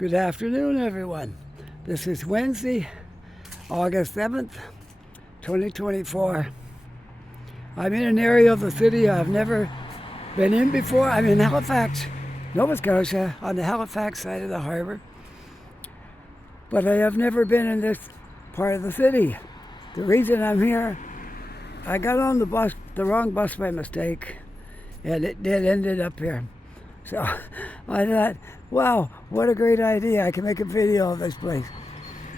Good afternoon, everyone. This is Wednesday, August 7th, 2024. I'm in an area of the city I've never been in before. I'm in Halifax, Nova Scotia, on the Halifax side of the harbor. But I have never been in this part of the city. The reason I'm here, I got on the wrong bus by mistake, and it ended up here. So I thought, wow, what a great idea. I can make a video of this place.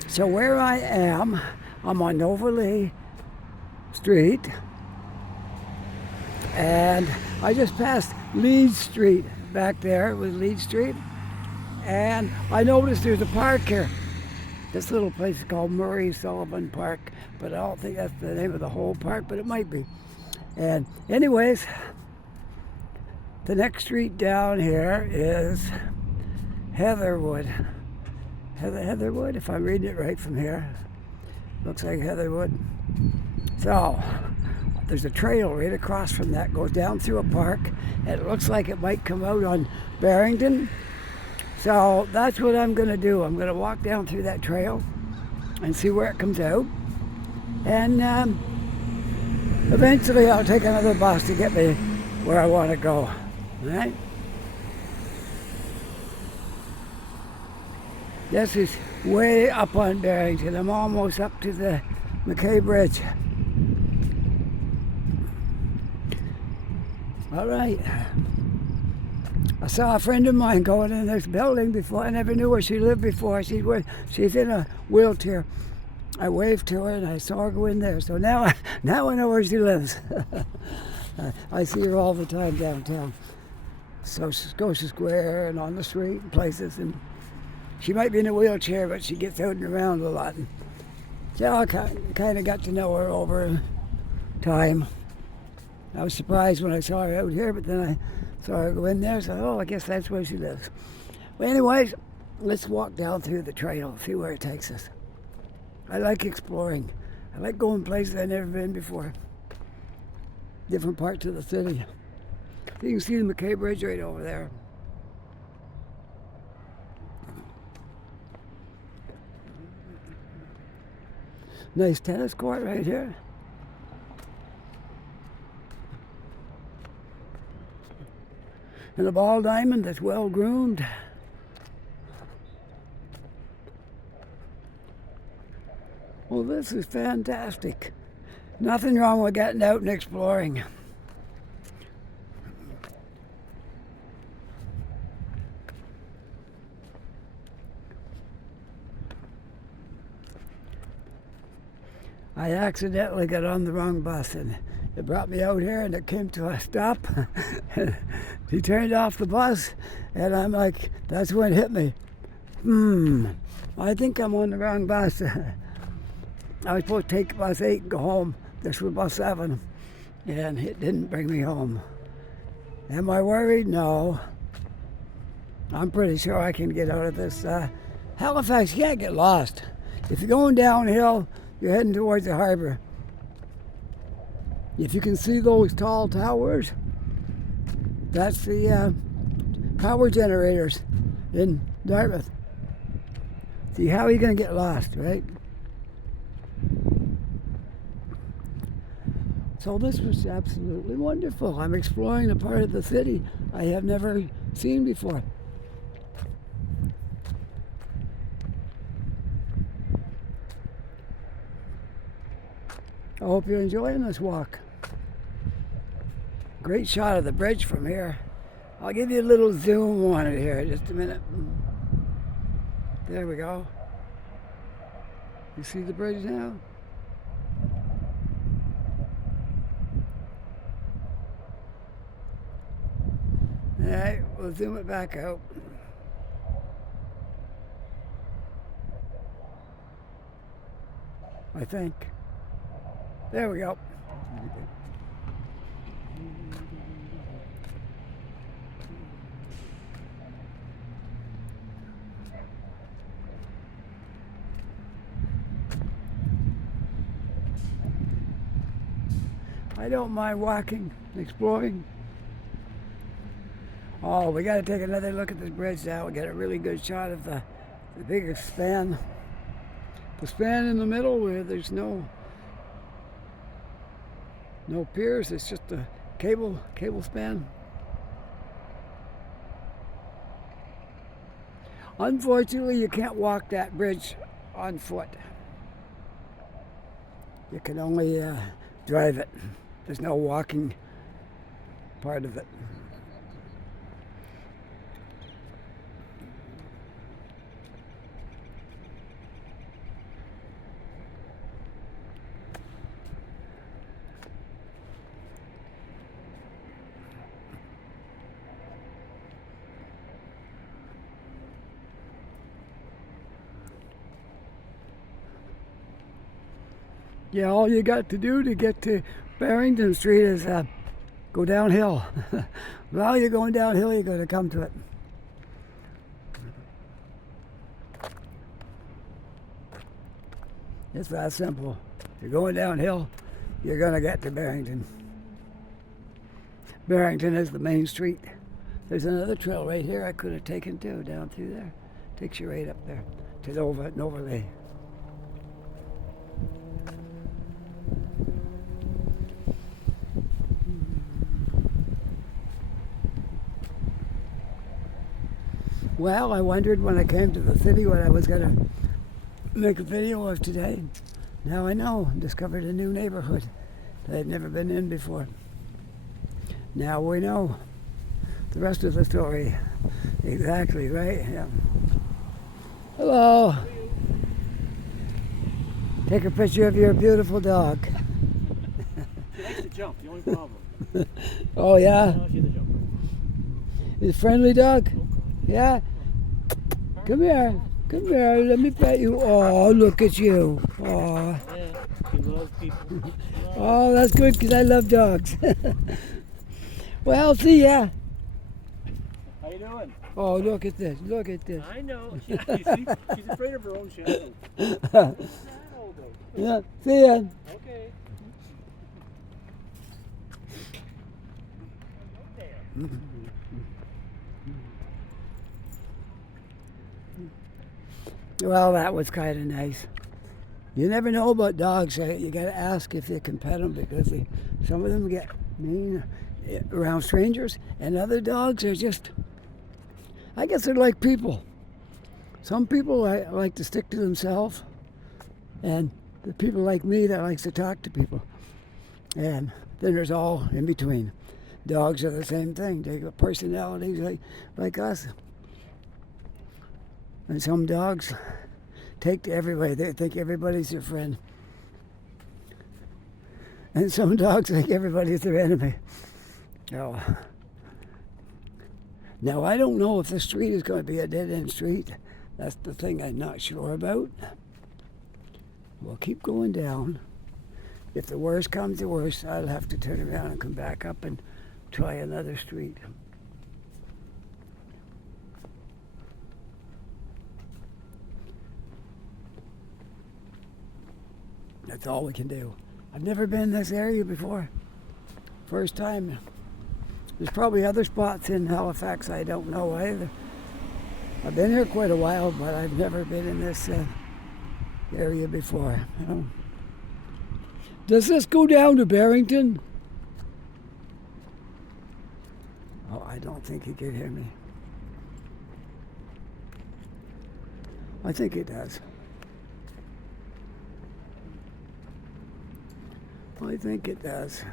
So where I am, I'm on Nova Street, and I just passed Leeds Street. Back there was Leeds Street, and I noticed there's a park here. This little place is called Murray Sullivan Park, but I don't think that's the name of the whole park, but it might be. And anyways, the next street down here is Heatherwood. Heatherwood, if I'm reading it right from here. Looks like Heatherwood. So, there's a trail right across from that, goes down through a park, and it looks like it might come out on Barrington. So, that's what I'm going to do. I'm going to walk down through that trail and see where it comes out. And eventually I'll take another bus to get me where I want to go. Right? This is way up on Barrington. I'm almost up to the McKay Bridge. All right. I saw a friend of mine going in this building before. I never knew where she lived before. She's in a wheelchair. I waved to her and I saw her go in there. So now I know where she lives. I see her all the time downtown. Scotia Square and on the street and places, and she might be in a wheelchair, but she gets out and around a lot. And so I kind of got to know her over time. I was surprised when I saw her out here, but then I saw her go in there, so I guess that's where she lives. But anyways, let's walk down through the trail, see where it takes us. I like exploring. I like going places I've never been before. Different parts of the city. You can see the McKay Bridge right over there. Nice tennis court right here. And a ball diamond that's well groomed. Well, this is fantastic. Nothing wrong with getting out and exploring. I accidentally got on the wrong bus, and it brought me out here, and it came to a stop. He turned off the bus, and I'm like, that's when it hit me. I think I'm on the wrong bus. I was supposed to take bus 8 and go home. This was bus 7, and it didn't bring me home. Am I worried? No. I'm pretty sure I can get out of this. Halifax, you can't get lost. If you're going downhill, you're heading towards the harbor. If you can see those tall towers, that's the power generators in Dartmouth. See, how are you going to get lost, right? So this was absolutely wonderful. I'm exploring a part of the city I have never seen before. I hope you're enjoying this walk. Great shot of the bridge from here. I'll give you a little zoom on it here, just a minute. There we go. You see the bridge now? All right, we'll zoom it back out. I think. There we go. I don't mind walking, exploring. Oh, we got to take another look at this bridge now. We got a really good shot of the bigger span. The span in the middle where there's no piers. It's just a cable span. Unfortunately, you can't walk that bridge on foot. You can only drive it. There's no walking part of it. Yeah, all you got to do to get to Barrington Street is go downhill. While you're going downhill, you're going to come to it. It's that simple. If you're going downhill, you're going to get to Barrington. Barrington is the main street. There's another trail right here I could have taken too, down through there. Takes you right up there to Nova Lake. Well, I wondered when I came to the city what I was going to make a video of today. Now I know. Discovered a new neighborhood that I'd never been in before. Now we know the rest of the story. Exactly, right? Yeah. Hello. Take a picture of your beautiful dog. She likes to jump, the only problem. Oh, yeah? Oh, she's a jumper. Is a friendly dog? Okay. Yeah? Come here. Come here. Let me pet you. Oh, look at you. Oh, Yeah, she loves people. oh, that's good because I love dogs. Well, see ya. How you doing? Oh, look at this. Look at this. I know. You see, she's afraid of her own shadow. Yeah, see ya. Okay. Well, that was kind of nice. You never know about dogs. You got to ask if you can pet them because some of them get mean around strangers, and other dogs are just, I guess they're like people. Some people like to stick to themselves, and the people like me that likes to talk to people. And then there's all in between. Dogs are the same thing. They got personalities like us. And some dogs take to everybody. They think everybody's their friend. And some dogs think everybody's their enemy. Oh. Now, I don't know if this street is going to be a dead-end street. That's the thing I'm not sure about. We'll keep going down. If the worst comes to worst, I'll have to turn around and come back up and try another street. That's all we can do. I've never been in this area before. First time. There's probably other spots in Halifax I don't know either. I've been here quite a while, but I've never been in this area before. You know. Does this go down to Barrington? Oh, I don't think he can hear me. I think it does. I think it does.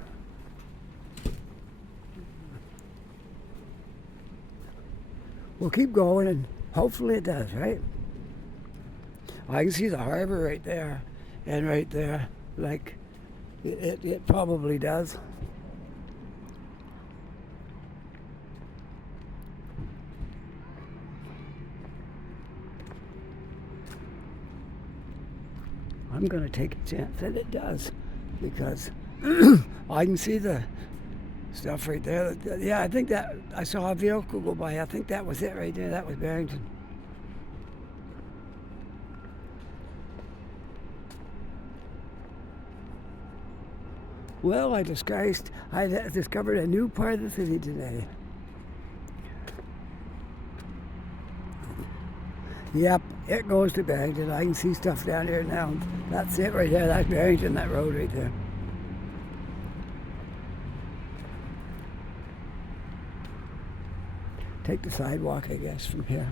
We'll keep going and hopefully it does, right? I can see the harbor right there and right there. Like, it probably does. I'm going to take a chance that it does because I can see the stuff right there. Yeah, I think that I saw a vehicle go by. I think that was it right there. That was Barrington. Well, I discovered a new part of the city today. Yep, it goes to Barrington. I can see stuff down here now. That's it right there. That's Barrington, that road right there. Take the sidewalk, I guess, from here.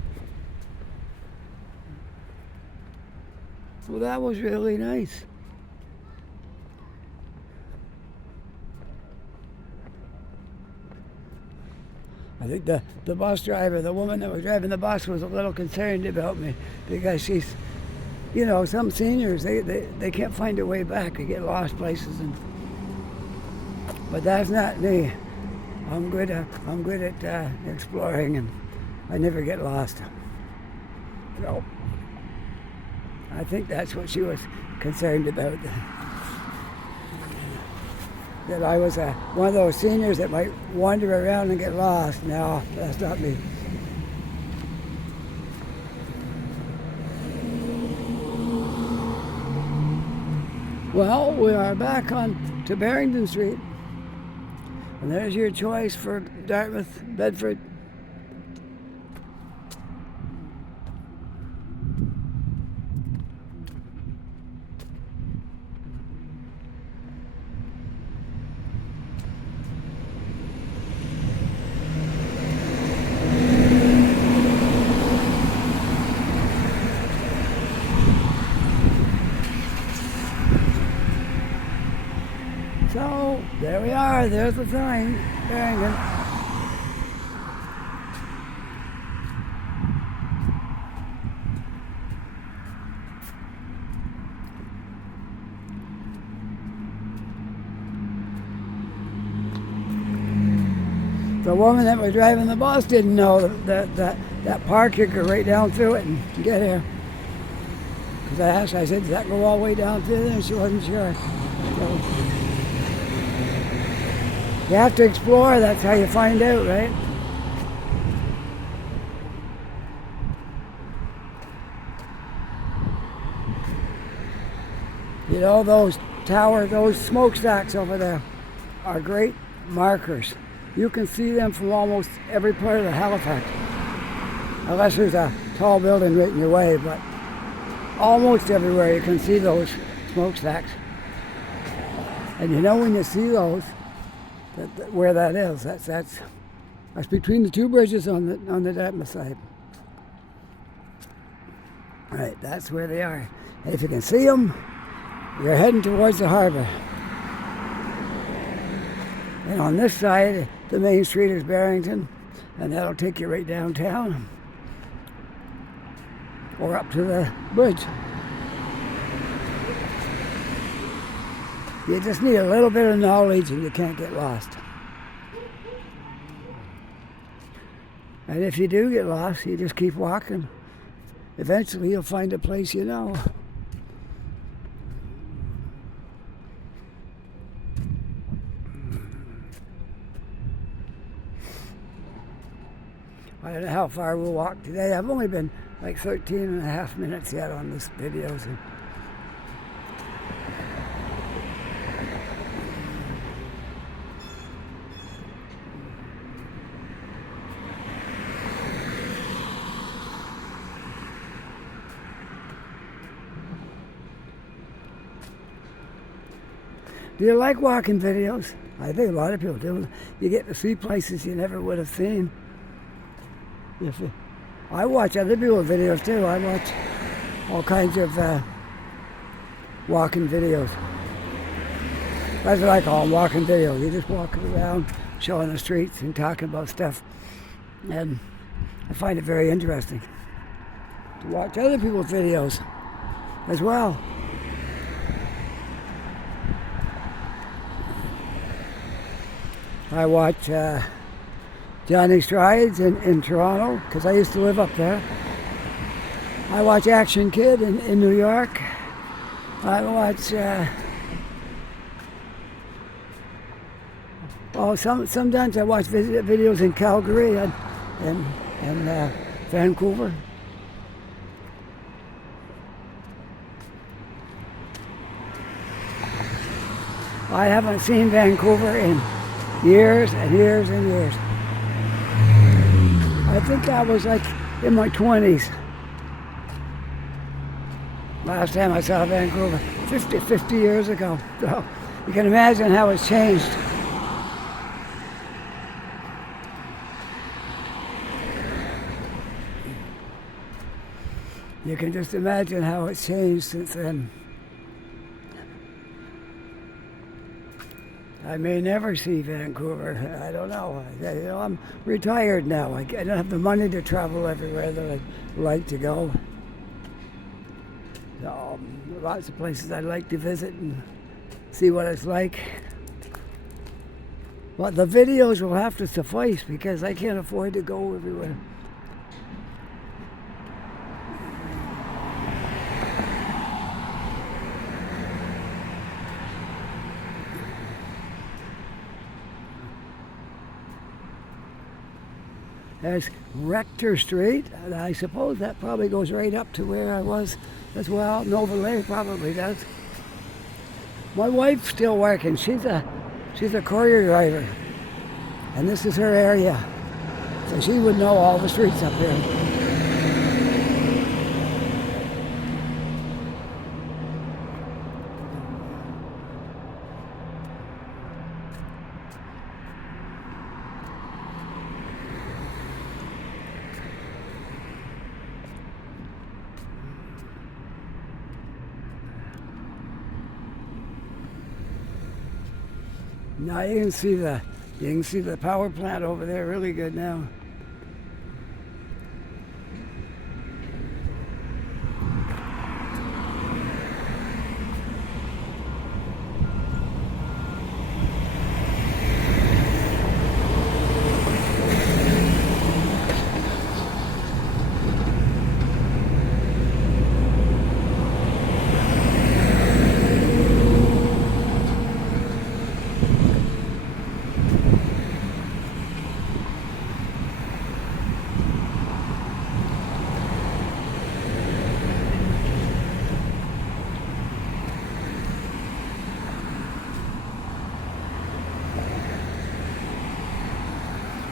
Well, that was really nice. I think the bus driver, the woman that was driving the bus, was a little concerned about me because she's, you know, some seniors, they can't find their way back. They get lost places, but that's not me. I'm good at exploring, and I never get lost. So I think that's what she was concerned about. That I was one of those seniors that might wander around and get lost. No, that's not me. Well, we are back on to Barrington Street. And there's your choice for Dartmouth, Bedford. So, there we are. There's the sign, Barrington. The woman that was driving the bus didn't know that park, you could right down through it and get here. Because I asked, I said, does that go all the way down through there? And she wasn't sure. So, you have to explore, that's how you find out, right? You know, those smokestacks over there are great markers. You can see them from almost every part of Halifax. Unless there's a tall building right in your way, but almost everywhere you can see those smokestacks. And you know when you see those, where that is. That's between the two bridges on the Dartmouth side. Right, that's where they are. And if you can see them, you're heading towards the harbor. And on this side, the main street is Barrington, and that'll take you right downtown or up to the bridge. You just need a little bit of knowledge and you can't get lost. And if you do get lost, you just keep walking. Eventually you'll find a place you know. I don't know how far we'll walk today. I've only been like 13 and a half minutes yet on this video. So. Do you like walking videos? I think a lot of people do. You get to see places you never would have seen. I watch other people's videos too. I watch all kinds of walking videos. That's what I call them, walking videos. You're just walking around, showing the streets and talking about stuff. And I find it very interesting to watch other people's videos as well. I watch Johnny Strides in Toronto, because I used to live up there. I watch Action Kid in New York. I watch, sometimes I watch videos in Calgary and Vancouver. I haven't seen Vancouver in years and years and years. I think I was like in my 20s last time I saw Vancouver, 50 years ago. So you can imagine how it's changed. You can just imagine how it's changed since then. I may never see Vancouver. I don't know. I'm retired now. I don't have the money to travel everywhere that I'd like to go. So, lots of places I'd like to visit and see what it's like. But the videos will have to suffice because I can't afford to go everywhere. There's Rector Street, and I suppose that probably goes right up to where I was as well. Nova Lake probably does. My wife's still working. She's a courier driver, and this is her area, so she would know all the streets up here. Now you can see the power plant over there really good now.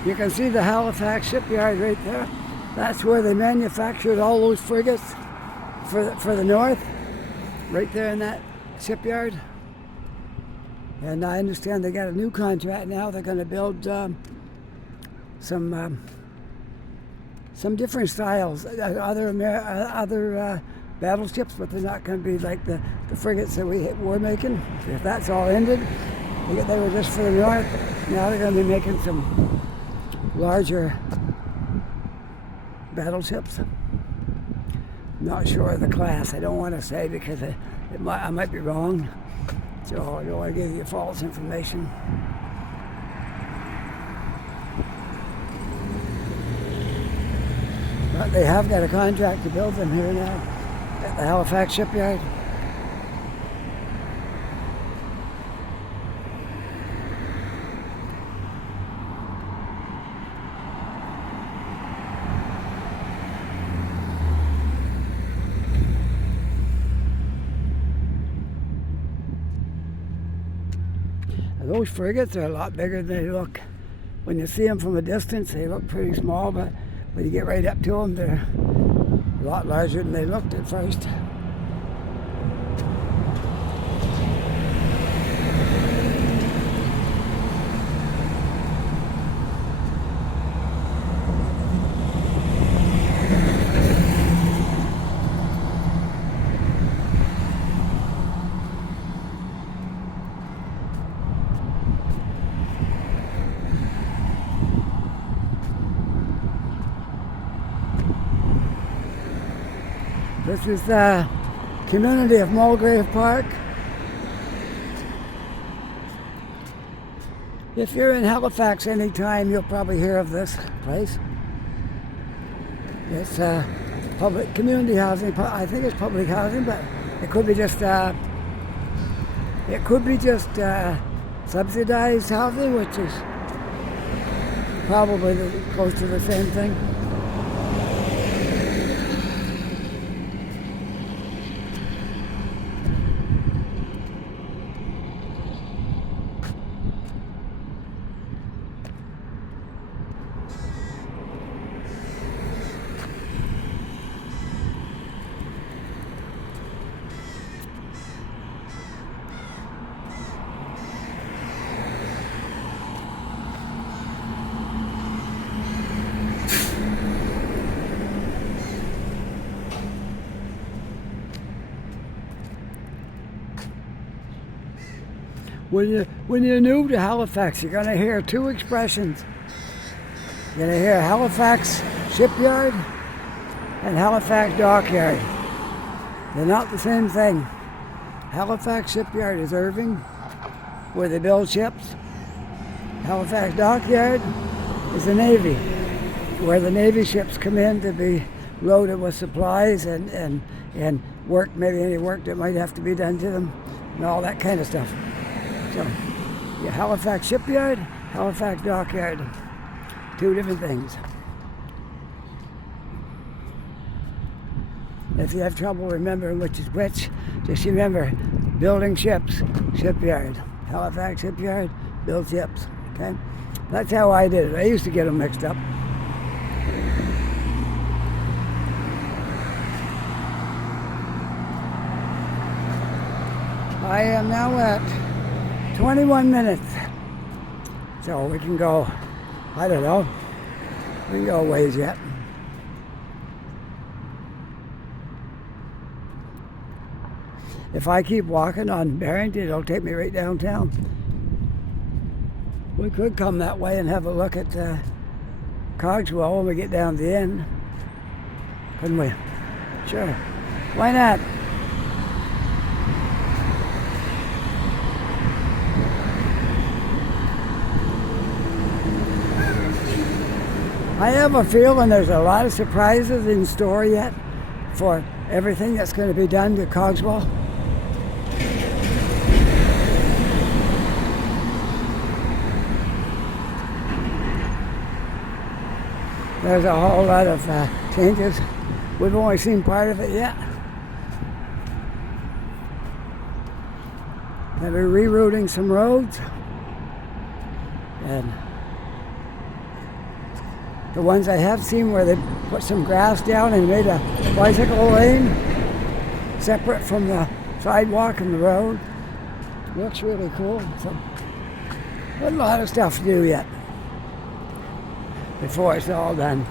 You can see the Halifax shipyard right there. That's where they manufactured all those frigates for the north, right there in that shipyard. And I understand they got a new contract now. They're going to build some different styles, other battleships, but they're not going to be like the frigates that we're making. If that's all ended, they were just for the north. Now they're going to be making some larger battleships. Not sure of the class. I don't want to say because I might be wrong. So I don't want to give you false information. But they have got a contract to build them here now at the Halifax shipyard. Those frigates are a lot bigger than they look. When you see them from a distance, they look pretty small, but when you get right up to them, they're a lot larger than they looked at first. This is the community of Mulgrave Park. If you're in Halifax anytime, you'll probably hear of this place. It's public community housing. I think it's public housing, but it could be just subsidized housing, which is probably close to the same thing. when you're new to Halifax, you're going to hear two expressions. You're going to hear Halifax Shipyard and Halifax Dockyard. They're not the same thing. Halifax Shipyard is Irving, where they build ships. Halifax Dockyard is the Navy, where the Navy ships come in to be loaded with supplies and work, maybe any work that might have to be done to them, and all that kind of stuff. So, yeah, Halifax Shipyard, Halifax Dockyard, two different things. If you have trouble remembering which is which, just remember building ships, shipyard. Halifax Shipyard, build ships. Okay? That's how I did it. I used to get them mixed up. I am now at 21 minutes. So we can go, I don't know, we can go a ways yet. If I keep walking on Barrington, it'll take me right downtown. We could come that way and have a look at Cogswell when we get down to the end. Couldn't we? Sure. Why not? I have a feeling there's a lot of surprises in store yet for everything that's going to be done to Cogswell. There's a whole lot of changes. We've only seen part of it yet. They're rerouting some roads, and the ones I have seen where they put some grass down and made a bicycle lane separate from the sidewalk and the road. Looks really cool. So, a lot of stuff to do yet before it's all done.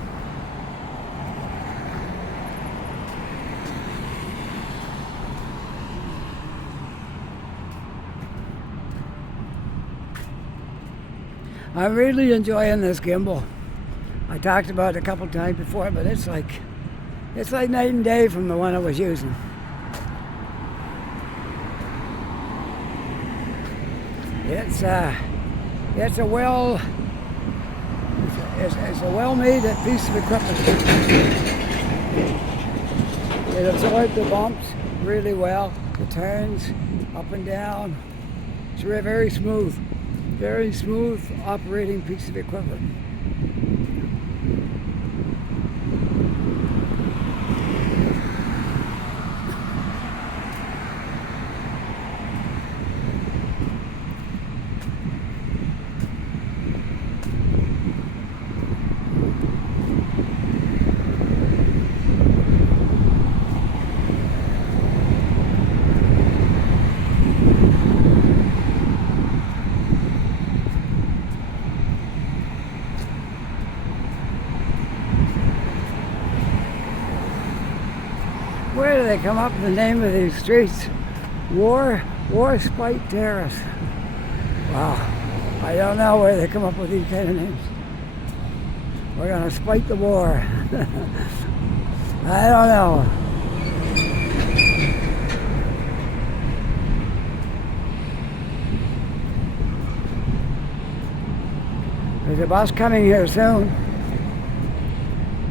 I'm really enjoying this gimbal. I talked about it a couple times before, but it's like night and day from the one I was using. It's a well-made piece of equipment. It absorbs the bumps really well, the turns up and down. It's very smooth operating piece of equipment. Where do they come up with the name of these streets? War Spite Terrace. Wow. I don't know where they come up with these kind of names. We're gonna spite the war. I don't know. There's a bus coming here soon.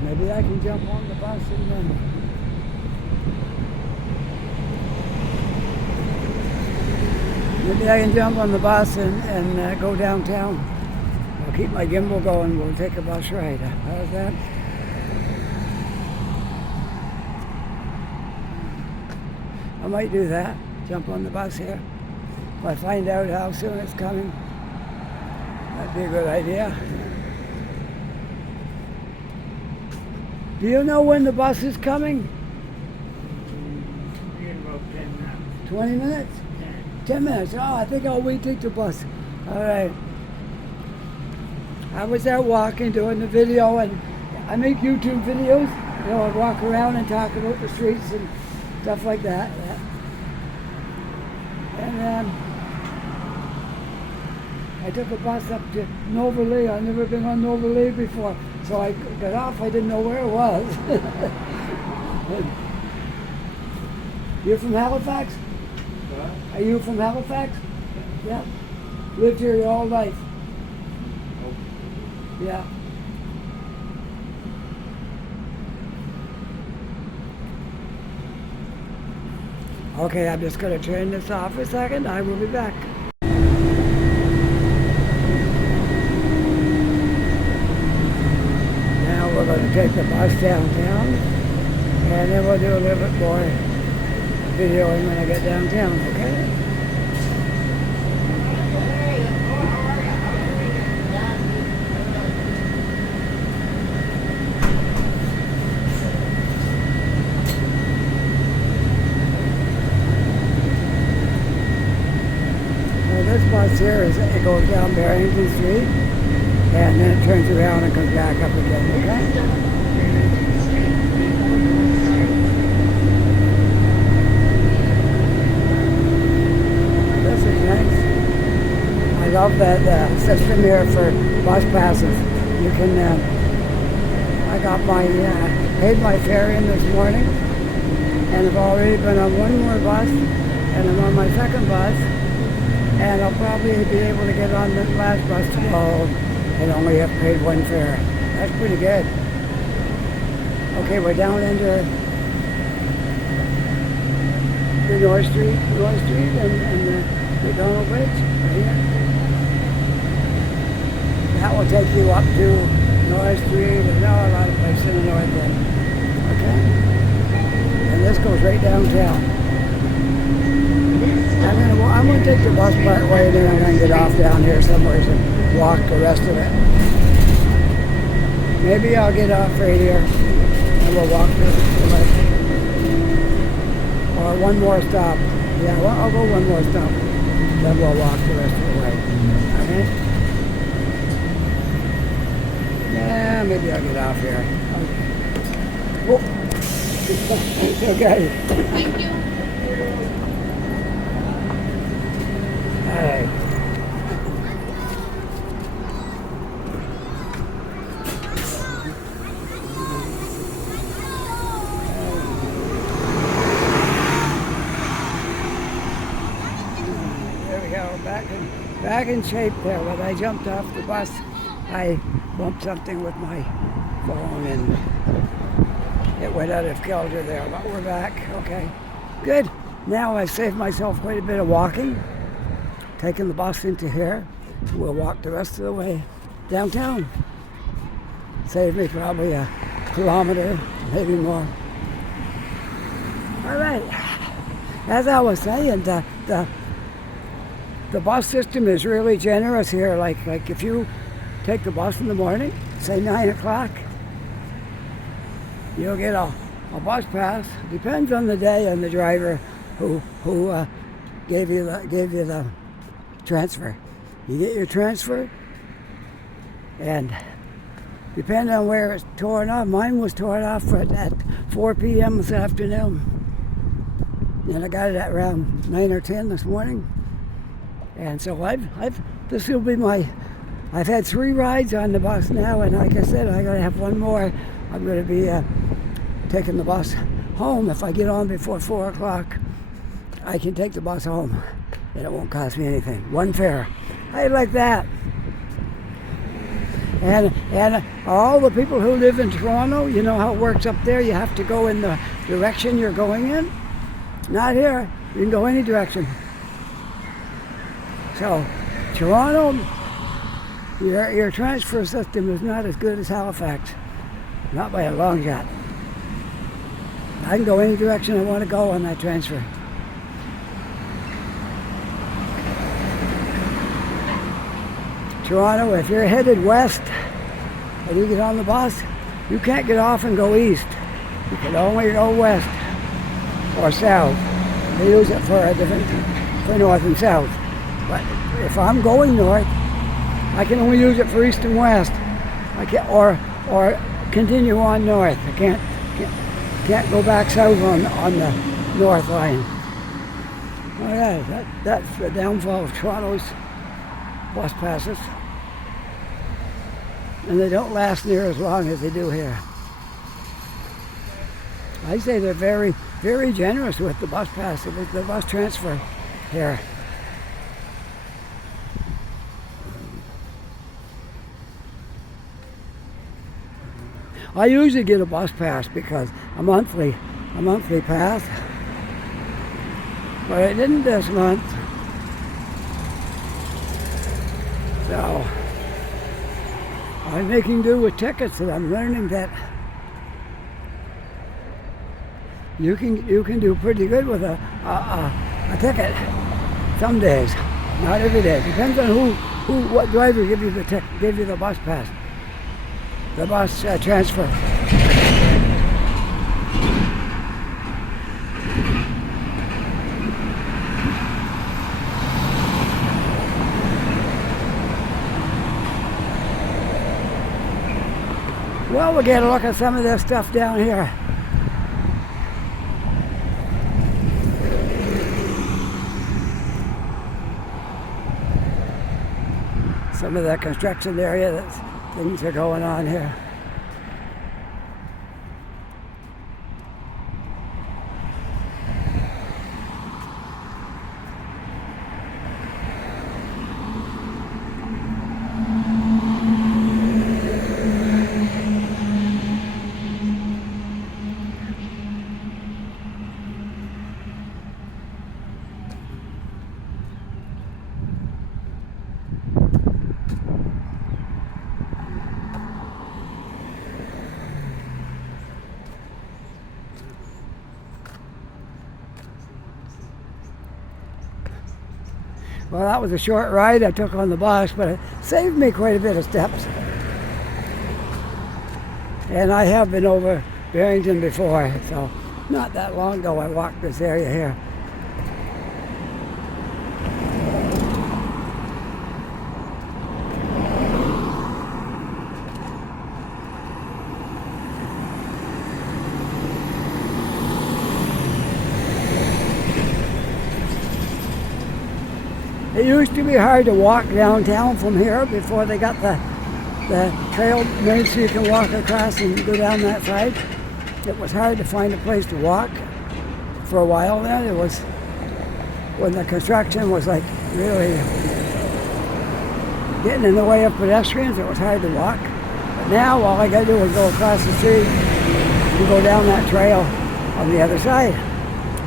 Maybe I can jump on the bus and then maybe I can jump on the bus and go downtown. I'll keep my gimbal going. We'll take a bus ride. How's that? I might do that. Jump on the bus here. If I find out how soon it's coming, that'd be a good idea. Do you know when the bus is coming? In about 10 minutes. 20 minutes? 10 minutes. Oh, I think I'll wait to take the bus. All right. I was out walking, doing the video, and I make YouTube videos. You know, I walk around and talk about the streets and stuff like that. And I took a bus up to Novalee. I've never been on Novalee before. So I got off, I didn't know where it was. You're from Halifax? Are you from Halifax? Yeah. Lived here your whole life? Yeah. Okay, I'm just going to turn this off for a second. I will be back. Now we're going to take the bus downtown, and then we'll do a little bit more videoing when I get downtown, okay? This bus here it goes down Barrington Street and then it turns around and comes back up again, okay? This is nice. I love that system here for bus passes. You can, I got my, paid my fare in this morning and I've already been on one more bus and I'm on my second bus. And I'll probably be able to get on the last bus tomorrow and only have paid one fare. That's pretty good. Okay, we're down into the North Street and the McDonald Bridge right here. That will take you up to North Street and a lot of places in the north end. Okay? And this goes right downtown. I'm going to take the bus part way and then I'm going to get off down here somewhere and walk the rest of it. Maybe I'll get off right here and we'll walk to the left. Or one more stop. Yeah, well, I'll go one more stop. Then we'll walk the rest of the way. Okay? Yeah, maybe I'll get off here. Okay. Okay. Thank you. Hey. There we go, back in shape there. When I jumped off the bus, I bumped something with my phone and it went out of kilter there, but we're back. Okay, good. Now I've saved myself quite a bit of walking. Taking the bus into here, we'll walk the rest of the way downtown. Save me probably a kilometer, maybe more. All right. As I was saying, the bus system is really generous here. Like if you take the bus in the morning, say 9 o'clock, you'll get a bus pass. Depends on the day and the driver who gave you the transfer. You get your transfer, and depending on where it's torn off, mine was torn off at 4 p.m. this afternoon. And I got it at around 9 or 10 this morning. And so this will be I've had 3 rides on the bus now, and like I said, I gotta have one more. I'm gonna be taking the bus home. If I get on before 4 o'clock, I can take the bus home. And it won't cost me anything. One fare. I like that. And all the people who live in Toronto, you know how it works up there. You have to go in the direction you're going in. Not here. You can go any direction. So, Toronto, your transfer system is not as good as Halifax. Not by a long shot. I can go any direction I want to go on that transfer. Toronto, if you're headed west and you get on the bus, you can't get off and go east. You can only go west or south. They use it for north and south. But if I'm going north, I can only use it for east and west. I can't, or continue on north. I can't go back south on the north line. Oh yeah, that's the downfall of Toronto's bus passes. And they don't last near as long as they do here. I say they're very, very generous with the bus pass, with the bus transfer here. I usually get a bus pass because a monthly pass, but I didn't this month. So I'm making do with tickets, and I'm learning that you can do pretty good with a ticket some days, not every day. Depends on what driver give you the bus pass, the bus transfer. Well, we'll get a look at some of this stuff down here. Some of that construction area, that things are going on here. Well, that was a short ride I took on the bus, but it saved me quite a bit of steps. And I have been over Barrington before, so not that long ago I walked this area here. It used to be hard to walk downtown from here before they got the trail made so you can walk across and go down that side. It was hard to find a place to walk for a while then. It was when the construction was like really getting in the way of pedestrians. It was hard to walk. But now all I gotta do is go across the street and go down that trail on the other side.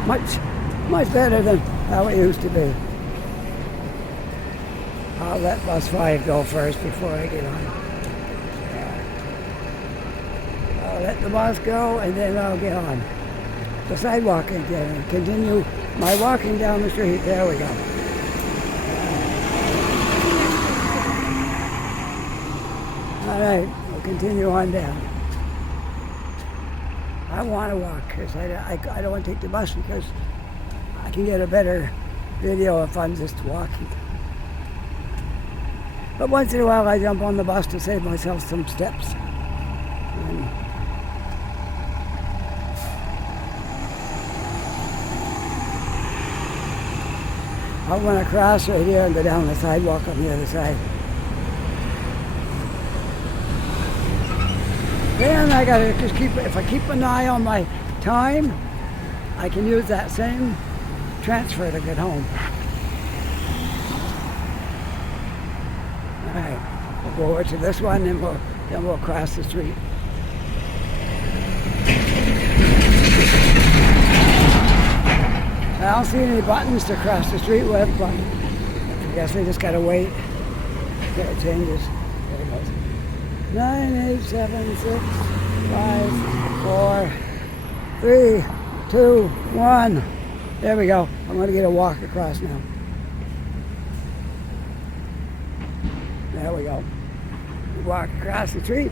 Much better than how it used to be. I'll let bus 5 go first before I get on. I'll let the bus go and then I'll get on the sidewalk again and continue my walking down the street. There we go. All right, we'll continue on down. I want to walk because I don't want to take the bus because I can get a better video if I'm just walking. But once in a while I jump on the bus to save myself some steps. And I want to cross right here and go down the sidewalk on the other side. Then I gotta just if I keep an eye on my time, I can use that same transfer to get home. All right, we'll go over to this one and then we'll cross the street. I don't see any buttons to cross the street with, but I guess we just gotta wait till it changes. There it goes. 9, 8, 7, 6, 5, 4, 3, 2, 1. There we go. I'm gonna get a walk across now. There we go. Walk across the street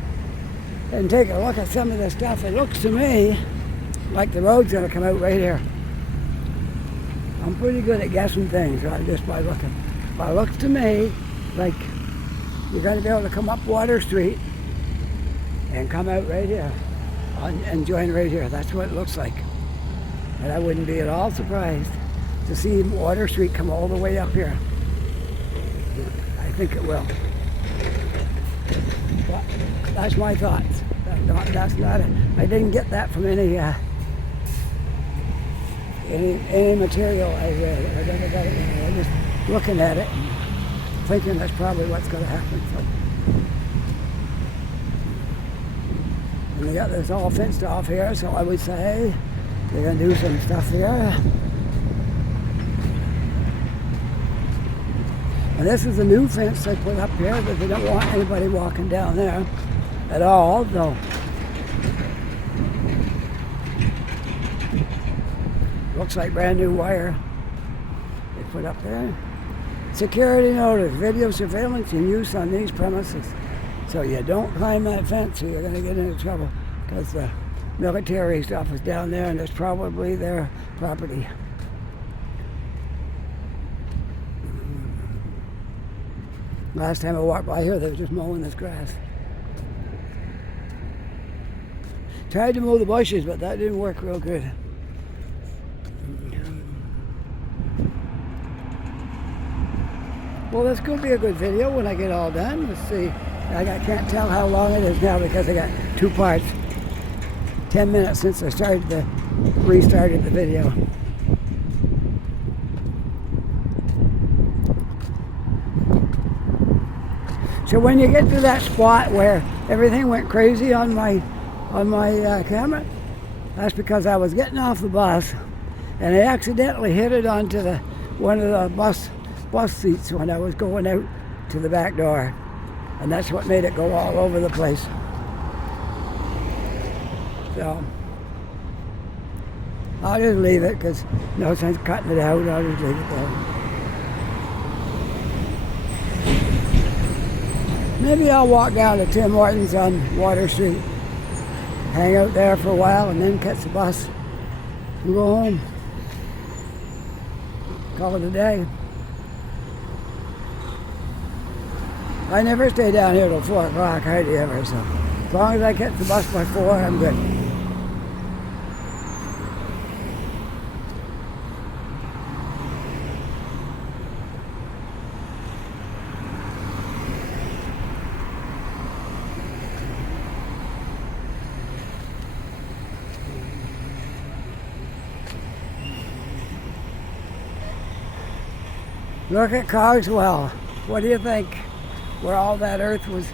and take a look at some of the stuff. It looks to me like the road's gonna come out right here. I'm pretty good at guessing things, right, just by looking. But it looks to me like you're gonna be able to come up Water Street and come out right here and join right here. That's what it looks like. And I wouldn't be at all surprised to see Water Street come all the way up here. I think it will. But that's my thoughts. That's not it. I didn't get that from any material I read. I never got it. I was just looking at it and thinking that's probably what's going to happen. So. And they got this all fenced off here, so I would say they're going to do some stuff here. And this is a new fence they put up here, but they don't want anybody walking down there at all. So looks like brand new wire they put up there. Security notice: video surveillance in use on these premises. So you don't climb that fence or you're going to get into trouble, because the military stuff is down there and it's probably their property. Last time I walked by here, they were just mowing this grass. Tried to mow the bushes, but that didn't work real good. Well, this could be a good video when I get all done. Let's see. I can't tell how long it is now because I got two parts. 10 minutes since I restarted the video. So when you get to that spot where everything went crazy on my camera, that's because I was getting off the bus and I accidentally hit it onto one of the bus seats when I was going out to the back door, and that's what made it go all over the place. So I'll just leave it because no sense cutting it out. I'll just leave it there. Maybe I'll walk down to Tim Hortons on Water Street, hang out there for a while, and then catch the bus and go home. Call it a day. I never stay down here till 4 o'clock, hardly ever, so as long as I catch the bus by 4, I'm good. Look at Cogswell. What do you think? Where all that earth was,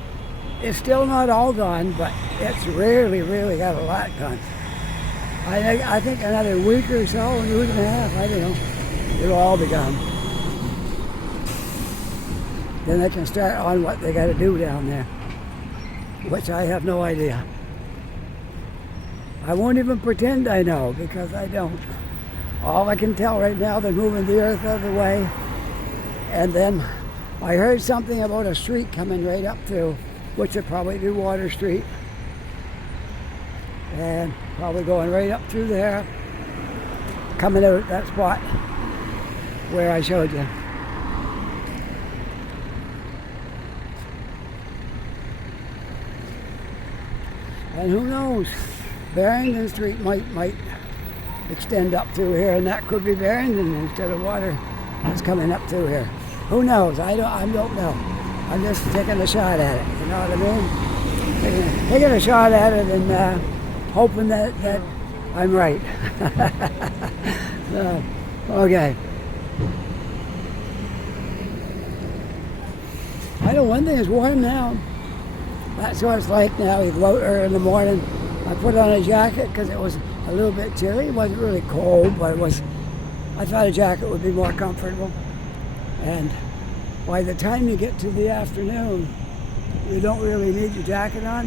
it's still not all gone, but it's really got a lot gone. I think another week or so, a week and a half, I don't know, it'll all be gone. Then they can start on what they got to do down there, which I have no idea. I won't even pretend I know, because I don't. All I can tell right now, they're moving the earth out of the way. And then I heard something about a street coming right up through, which would probably be Water Street. And probably going right up through there, coming out at that spot where I showed you. And who knows, Barrington Street might extend up through here, and that could be Barrington instead of water that's coming up through here. Who knows? I don't know. I'm just taking a shot at it. You know what I mean? Taking a shot at it and hoping that I'm right. So, okay. I know one thing is warm now. That's what it's like now. You go out there in the morning. I put on a jacket because it was a little bit chilly. It wasn't really cold, but it was. I thought a jacket would be more comfortable. And by the time you get to the afternoon, you don't really need your jacket on.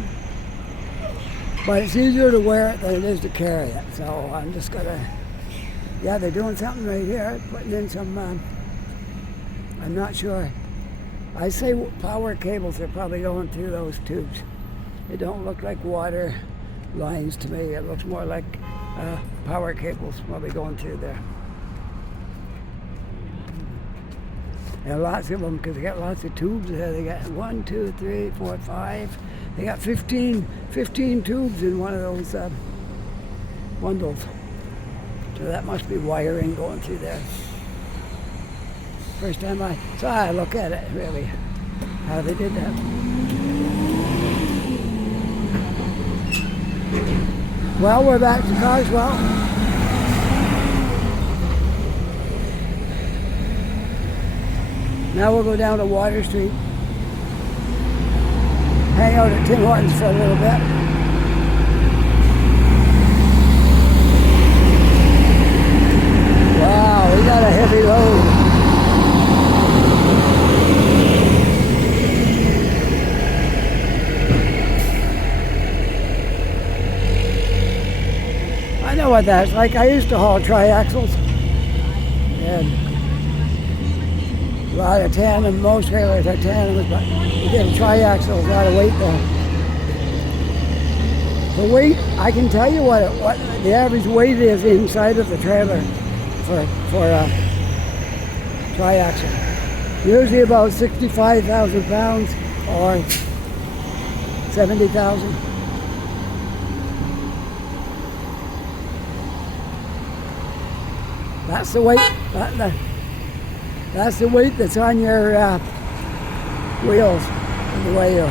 But it's easier to wear it than it is to carry it. So I'm just gonna, yeah, they're doing something right here, putting in some, I'm not sure. I say power cables are probably going through those tubes. They don't look like water lines to me. It looks more like power cables probably going through there. And lots of them, because they got lots of tubes there. They got 1, 2, 3, 4, 5. They got 15 tubes in one of those bundles. So that must be wiring going through there. First time I look at it, really. how they did that. Well, we're back to Carswell. Now we'll go down to Water Street. Hang out at Tim Hortons for a little bit. Wow, we got a heavy load. I know what that's like. I used to haul triaxles. And a lot of tandem, most trailers are tandems, but you get a triaxle, a lot of weight there. The weight, I can tell you what the average weight is inside of the trailer for a triaxle. Usually about 65,000 pounds or 70,000. That's the weight. That's the weight that's on your wheels and the way you.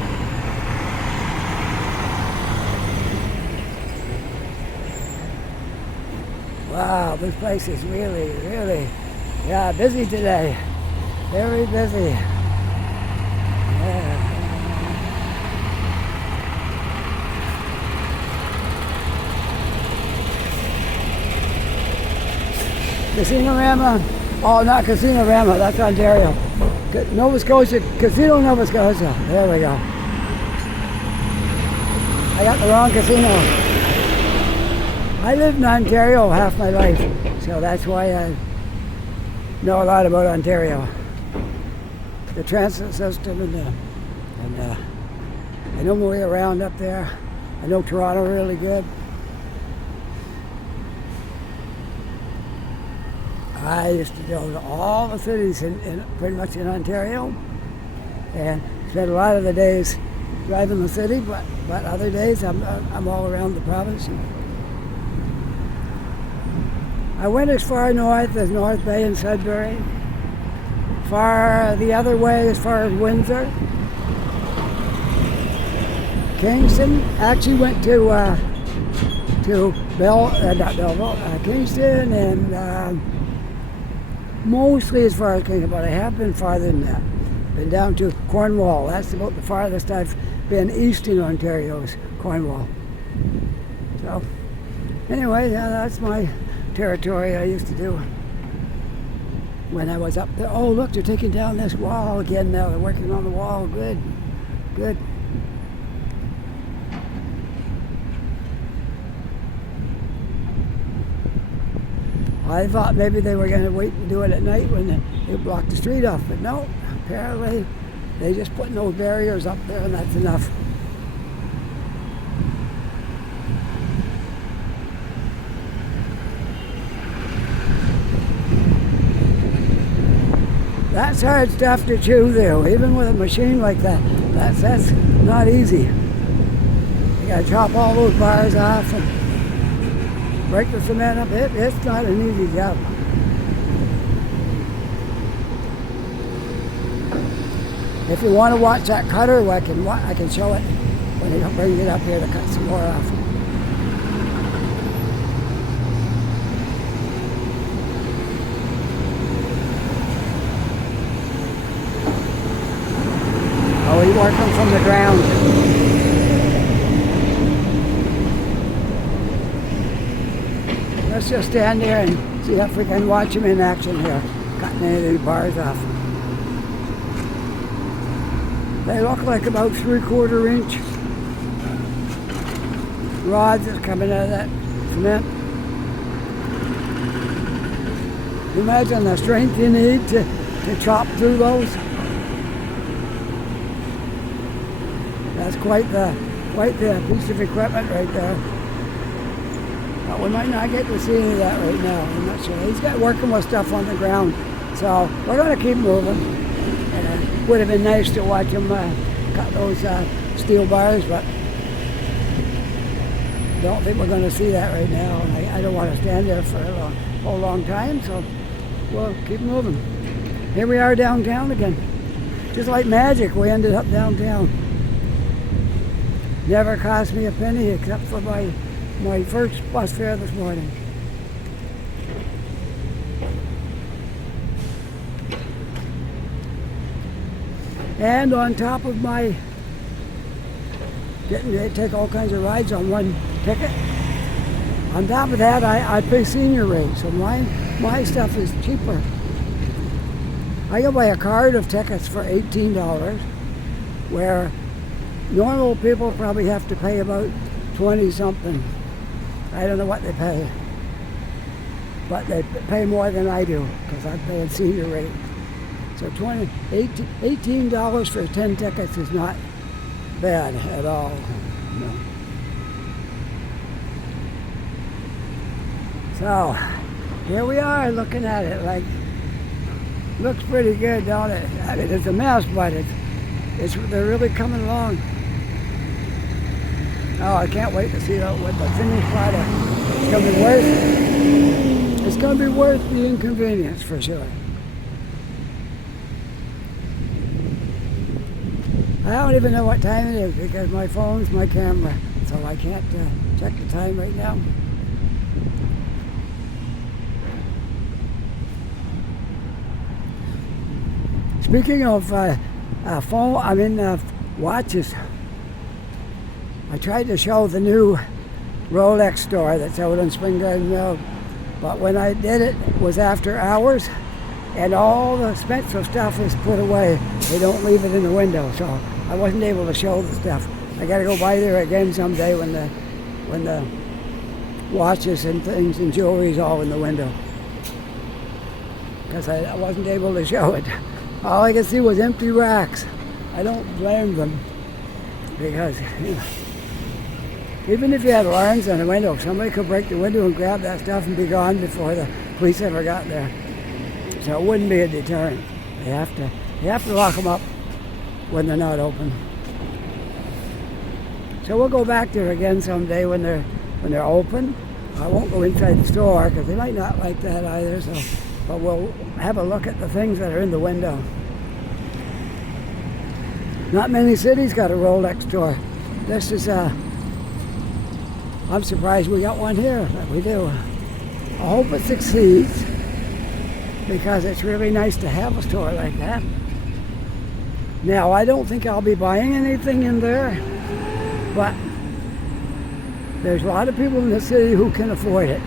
Wow, this place is really, really, busy today. Very busy. Yeah. Casino-rama. Oh, not Casino-rama, that's Ontario. Nova Scotia, Casino Nova Scotia. There we go. I got the wrong casino. I lived in Ontario half my life, so that's why I know a lot about Ontario. The transit system and I know my way around up there. I know Toronto really good. I used to go to all the cities in pretty much in Ontario, and spent a lot of the days driving the city, but other days I'm all around the province. I went as far north as North Bay and Sudbury, far the other way as far as Windsor. Kingston, actually went to Kingston and mostly as far as Kingston, but I have been farther than that. Been down to Cornwall. That's about the farthest I've been east in Ontario is Cornwall. So anyway, that's my territory I used to do when I was up there. Oh, look, they're taking down this wall again now. They're working on the wall. Good, good. I thought maybe they were going to wait and do it at night when they blocked the street off, but no, apparently they just put those barriers up there and that's enough. That's hard stuff to chew there, even with a machine like that. That's not easy. You gotta chop all those bars off and break the cement up. It's not an easy job. If you want to watch that cutter, I can show it when I bring it up here to cut some more off. Oh, he's working from the ground. Let's just stand there and see if we can watch him in action here, cutting any of these bars off. They look like about 3/4 inch rods that's coming out of that cement. Imagine the strength you need to chop through those. That's quite the piece of equipment right there. But we might not get to see any of that right now. I'm not sure. He's got working with stuff on the ground, so we're going to keep moving. Would have been nice to watch him cut those steel bars, but don't think we're going to see that right now. And I don't want to stand there for a whole long time, so we'll keep moving. Here we are downtown again. Just like magic, we ended up downtown. Never cost me a penny except for my first bus fare this morning. And on top of my getting to take all kinds of rides on one ticket, on top of that, I pay senior rate, so my stuff is cheaper. I can buy a card of tickets for $18, where normal people probably have to pay about 20 something. I don't know what they pay, but they pay more than I do because I pay a senior rate. So $18 for 10 tickets is not bad at all. No. So here we are looking at it. Like, looks pretty good, don't it? I mean, it's a mess, but they're really coming along. Oh, I can't wait to see what the finished product. It's gonna be worth. It's gonna be worth the inconvenience for sure. I don't even know what time it is because my phone's my camera, so I can't check the time right now. Speaking of watches, I tried to show the new Rolex store that's out on Spring Garden Road, but when I did it was after hours, and all the expensive stuff is put away. They don't leave it in the window, so I wasn't able to show the stuff. I got to go by there again someday when the watches and things and jewelry is all in the window, because I wasn't able to show it. All I could see was empty racks. I don't blame them, because even if you had alarms on the window, somebody could break the window and grab that stuff and be gone before the police ever got there. So it wouldn't be a deterrent. You have to lock them up when they're not open. So we'll go back there again someday when they're open. I won't go inside the store because they might not like that either. So, but we'll have a look at the things that are in the window. Not many cities got a Rolex store. This is I'm surprised we got one here, but we do. I hope it succeeds, because it's really nice to have a store like that. Now, I don't think I'll be buying anything in there, but there's a lot of people in the city who can afford it.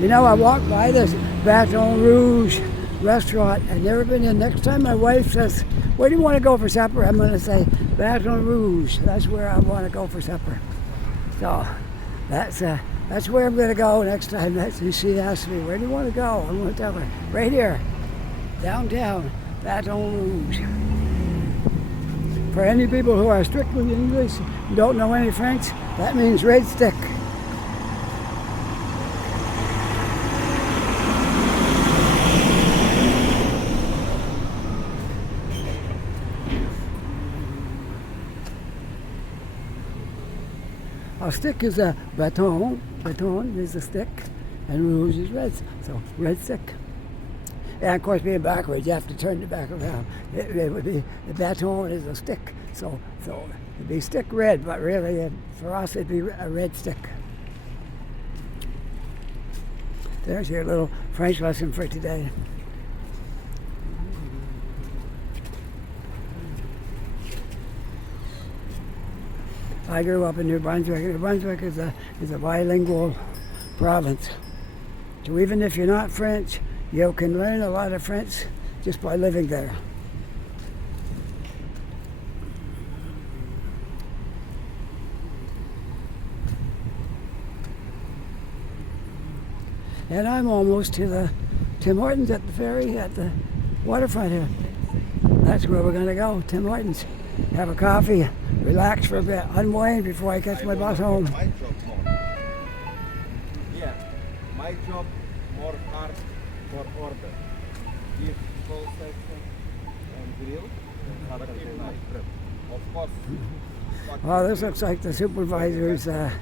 You know, I walked by this Baton Rouge restaurant. I've never been in. Next time my wife says, "Where do you want to go for supper?" I'm going to say, Baton Rouge. That's where I want to go for supper. So that's where I'm going to go next time. She asks me, "Where do you want to go?" I'm going to tell her, right here, downtown, Baton Rouge. For any people who are strictly English and don't know any French, that means red stick. A stick is a baton. Baton is a stick, and rouge is red. So red stick. And of course, being backwards, you have to turn it back around. It would be the baton is a stick. So it'd be stick red, but really for us it'd be a red stick. There's your little French lesson for today. I grew up in New Brunswick. New Brunswick is a bilingual province. So even if you're not French, you can learn a lot of French just by living there. And I'm almost to the Tim Hortons at the ferry at the waterfront here. That's where we're going to go, Tim Hortons. Have a coffee, relax for a bit, unwind before I catch my bus home. My job more. Yeah, my job more hard for order. If full section and grill, after my trip. Of course. Oh, this looks like the supervisor's Belt,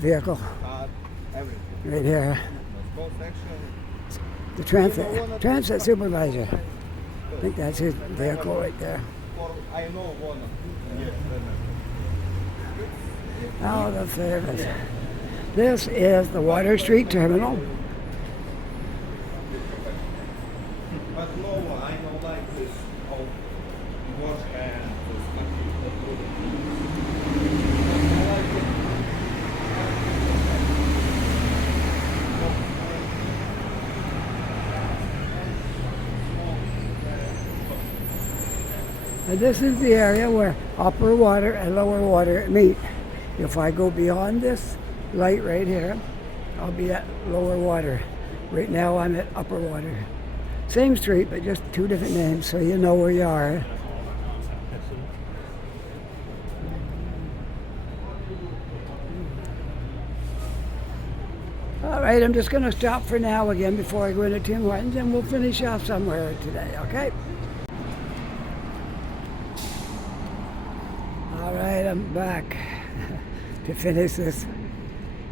vehicle card, everything. right here. Go section. The transit supervisor. I think that's his vehicle right there. I know one. Oh, the service. This is the Water Street Terminal. But no one, I know like this. Oh, wash and I like it. And this is the area where upper water and lower water meet. If I go beyond this light right here, I'll be at lower water. Right now I'm at upper water. Same street, but just two different names, so you know where you are. All right, I'm just going to stop for now again before I go into Tim Hortons, and we'll finish off somewhere today, okay? All right, I'm back to finish this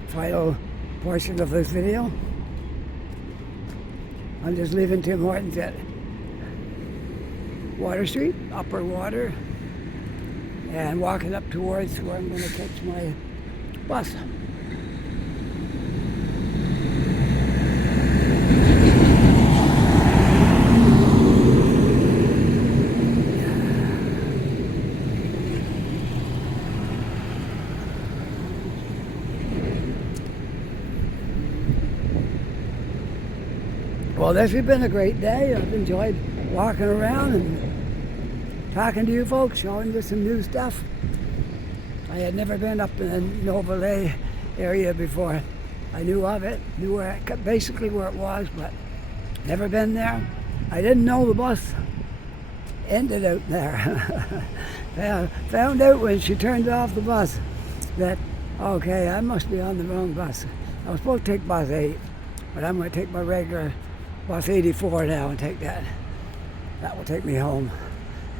final portion of this video. I'm just leaving Tim Hortons at Water Street, Upper Water, and walking up towards where I'm going to catch my bus. Well, this has been a great day. I've enjoyed walking around and talking to you folks, showing you some new stuff. I had never been up in the Nova Lay area before. I knew of it, knew basically where it was, but never been there. I didn't know the bus ended out there. Found out when she turned off the bus that, okay, I must be on the wrong bus. I was supposed to take bus 8, but I'm going to take my regular bus 84 now and take that. That will take me home.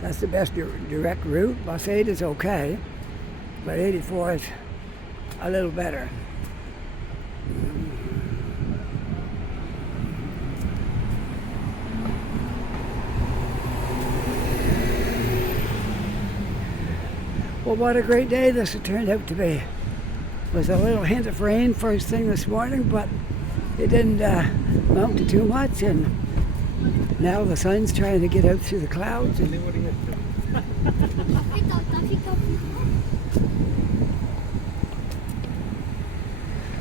That's the best direct route. Bus 8 is okay, but 84 is a little better. Well, what a great day this has turned out to be. Was a little hint of rain first thing this morning, but it didn't amount to too much, and now the sun's trying to get out through the clouds.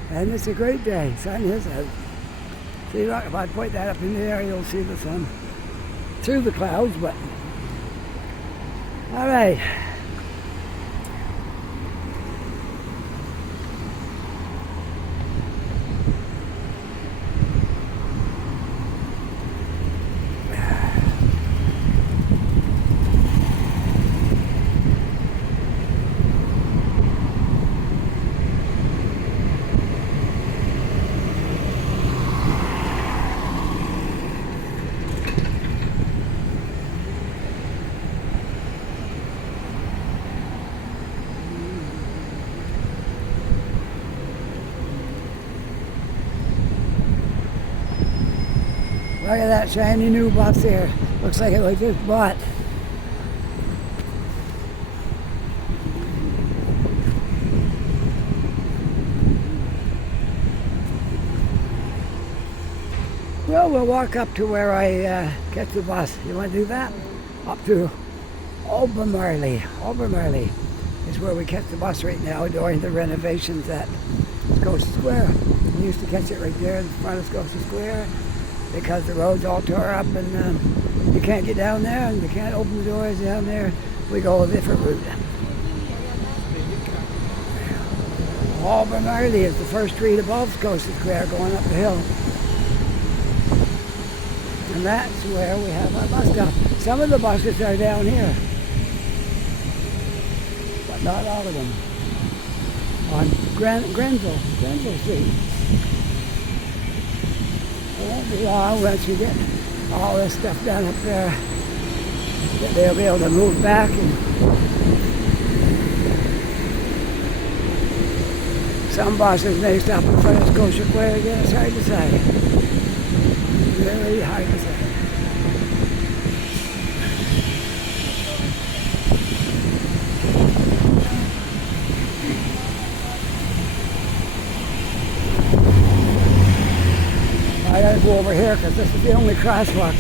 And it's a great day. Sun is out. See, look, if I point that up in the air, you'll see the sun through the clouds, but all right. Look at that shiny new bus here. Looks like it was just bought. Well, we'll walk up to where I catch the bus. You want to do that? Up to Albemarle. Albemarle is where we catch the bus right now during the renovations at Scotia Square. We used to catch it right there in front of Scotia Square, because the road's all tore up and you can't get down there and you can't open the doors down there. We go a different route. Albemarle is the first street above Scotia Square going up the hill. And that's where we have our bus stop. Some of the buses are down here, but not all of them. On Grenville Street. It won't be long once you get all this stuff done up there that they'll be able to move back and Some bosses may stop in front of Scotia Square again. It's hard to say. Very hard to say. I gotta go over here because this is the only crosswalk.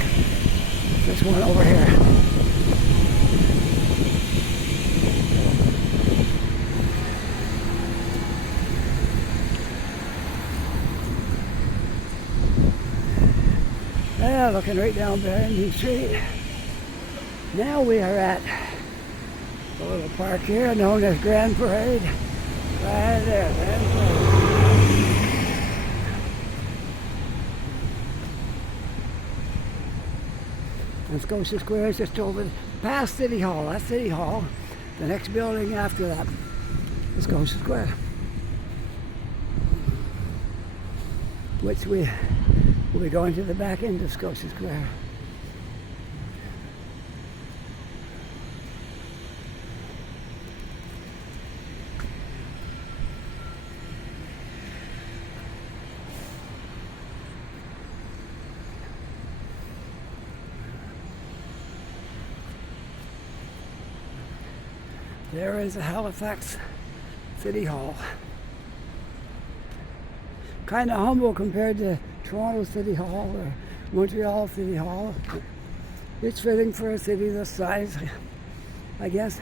This one over here. Yeah, looking right down Barrington Street. Now we are at the little park here known as Grand Parade. Right there, Grand Parade. And Scotia Square is just over past City Hall. That's City Hall. The next building after that is Scotia Square, which we will be going to the back end of Scotia Square. There is a Halifax City Hall. Kind of humble compared to Toronto City Hall or Montreal City Hall. It's fitting for a city this size, I guess.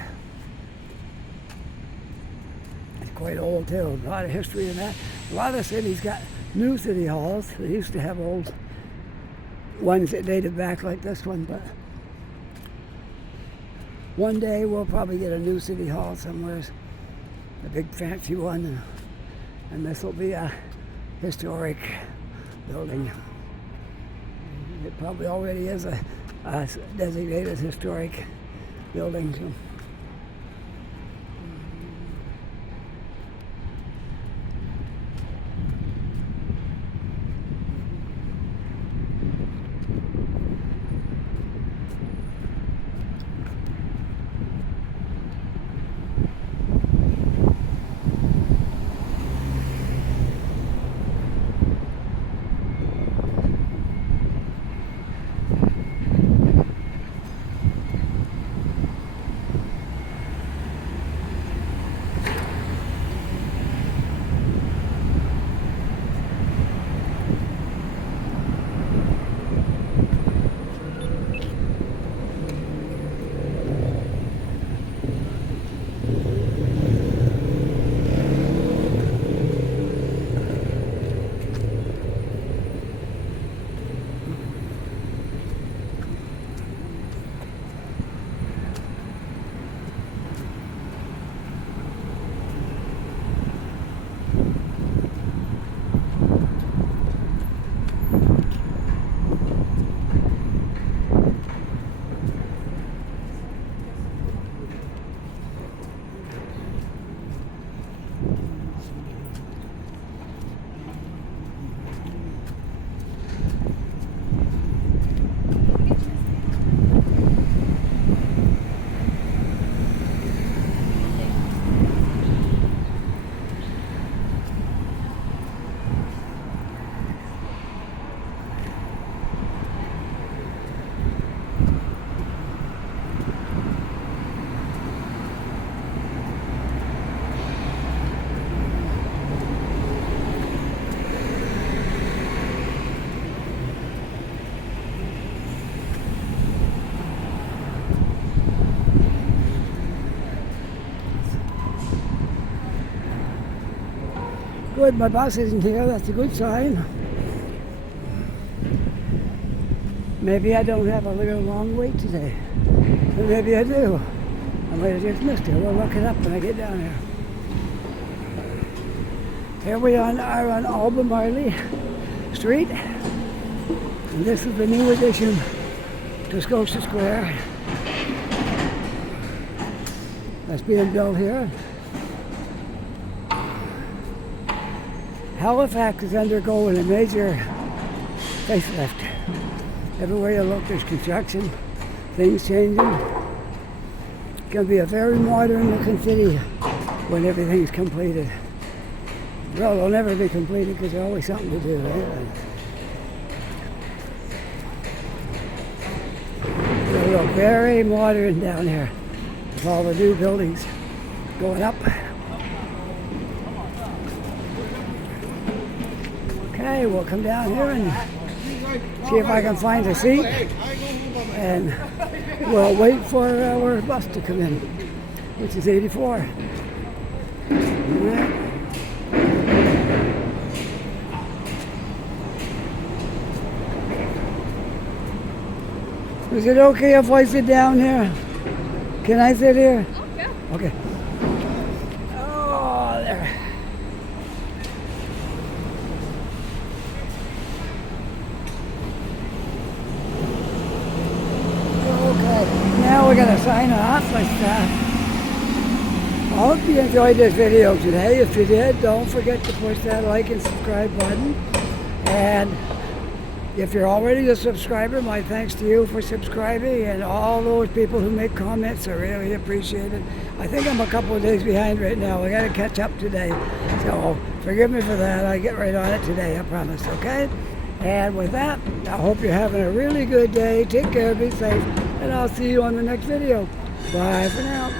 It's quite old too, a lot of history in that. A lot of cities got new city halls. They used to have old ones that dated back like this one, but one day we'll probably get a new city hall somewhere, a big fancy one, and this will be a historic building. It probably already is a designated historic building. So. Good, my boss isn't here, that's a good sign. Maybe I don't have a real long wait today. Or maybe I do. I might have just missed it. We'll look it up when I get down here. Here we are on Albemarle Street. And this is the new addition to Scotia Square. That's being built here. Halifax is undergoing a major facelift. Everywhere you look, there's construction, things changing. going to be a very modern looking city when everything's completed. Well, it'll never be completed because there's always something to do. Right? It'll look very modern down here with all the new buildings going up. Okay, we'll come down here and see if I can find a seat, and we'll wait for our bus to come in, which is 84. Alright. Is it okay if I sit down here? Can I sit here? Yeah. Okay. Oh, there. Okay, now we're going to sign off. I hope you enjoyed this video today. If you did, don't forget to push that like and subscribe button. And if you're already a subscriber, my thanks to you for subscribing, and all those people who make comments. I really appreciate it. I think I'm a couple of days behind right now. I got to catch up today. So forgive me for that. I get right on it today, I promise, okay? And with that, I hope you're having a really good day. Take care, be safe, and I'll see you on the next video. Bye for now.